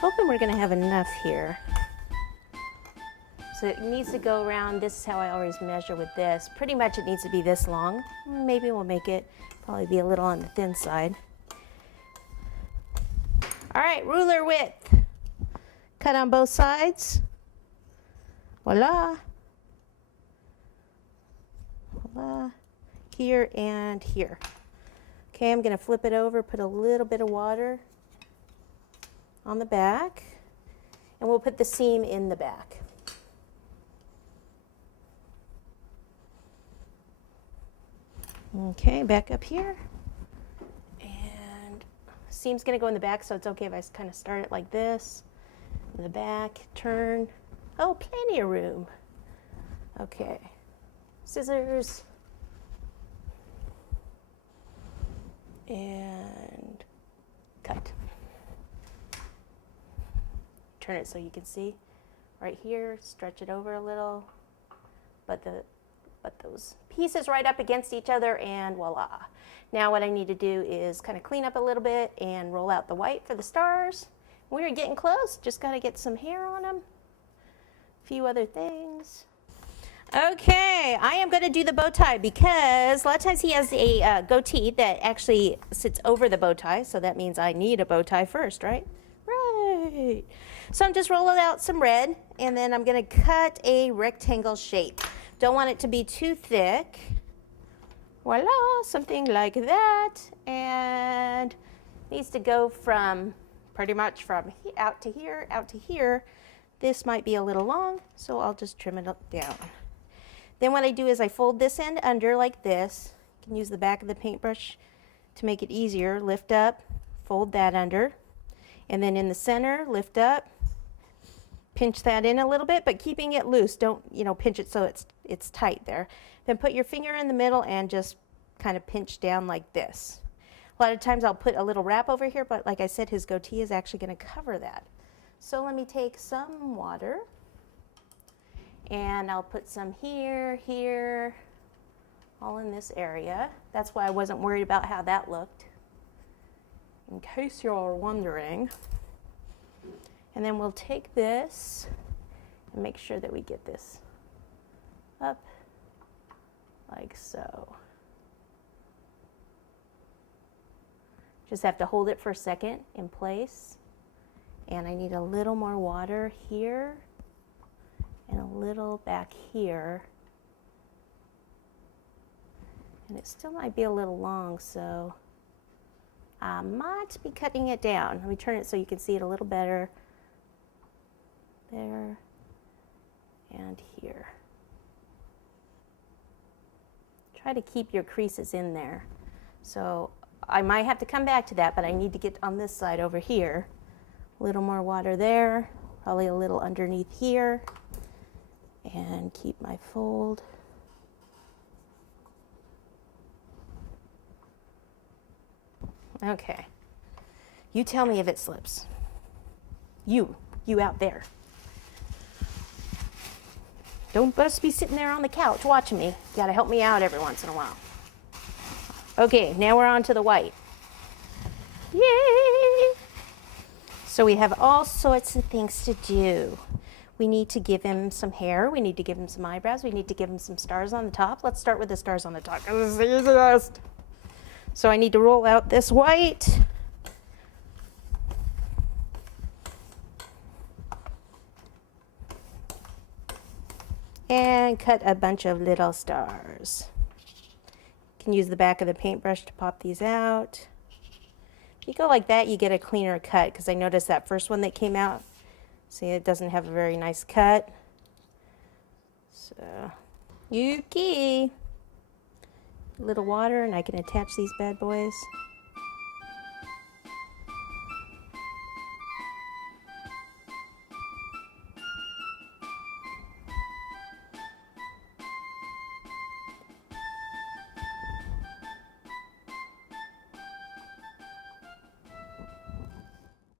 hoping we're gonna have enough here. So it needs to go around. This is how I always measure with this. Pretty much it needs to be this long. Maybe we'll make it probably be a little on the thin side. All right, ruler width. Cut on both sides. Voila. Voila. Here and here. Okay, I'm gonna flip it over, put a little bit of water on the back, and we'll put the seam in the back. Okay, back up here. And seam's gonna go in the back, so it's okay if I kind of start it like this. In the back, turn. Oh, plenty of room. Okay, scissors. And cut. Turn it so you can see. Right here, stretch it over a little. But those pieces right up against each other, and voila. Now what I need to do is kind of clean up a little bit and roll out the white for the stars. We're getting close, just gotta get some hair on them. A few other things. Okay, I am gonna do the bow tie because a lot of times he has a goatee that actually sits over the bow tie, so that means I need a bow tie first, right? Right. So I'm just rolling out some red, and then I'm gonna cut a rectangle shape. Don't want it to be too thick. Voila, something like that. And needs to go from pretty much from out to here, out to here. This might be a little long, so I'll just trim it up down. Then what I do is I fold this end under like this. You can use the back of the paintbrush to make it easier. Lift up, fold that under. And then in the center, lift up, pinch that in a little bit, but keeping it loose. Don't, pinch it so it's tight there. Then put your finger in the middle and just kind of pinch down like this. A lot of times I'll put a little wrap over here, but like I said, his goatee is actually going to cover that. So let me take some water, and I'll put some here, here, all in this area. That's why I wasn't worried about how that looked, in case you're wondering. And then we'll take this and make sure that we get this up like so. Just have to hold it for a second in place. And I need a little more water here and a little back here. And it still might be a little long, so I might be cutting it down. Let me turn it so you can see it a little better. There and here. Try to keep your creases in there. So I might have to come back to that, but I need to get on this side over here. A little more water there, probably a little underneath here, and keep my fold. Okay, you tell me if it slips. You out there. Don't just be sitting there on the couch watching me. You gotta help me out every once in a while. Okay, now we're on to the white. Yay! So we have all sorts of things to do. We need to give him some hair. We need to give him some eyebrows. We need to give him some stars on the top. Let's start with the stars on the top, because it's the easiest. So I need to roll out this white. And cut a bunch of little stars. You can use the back of the paintbrush to pop these out. If you go like that, you get a cleaner cut, because I noticed that first one that came out, see, it doesn't have a very nice cut. So, Yuki. A little water and I can attach these bad boys.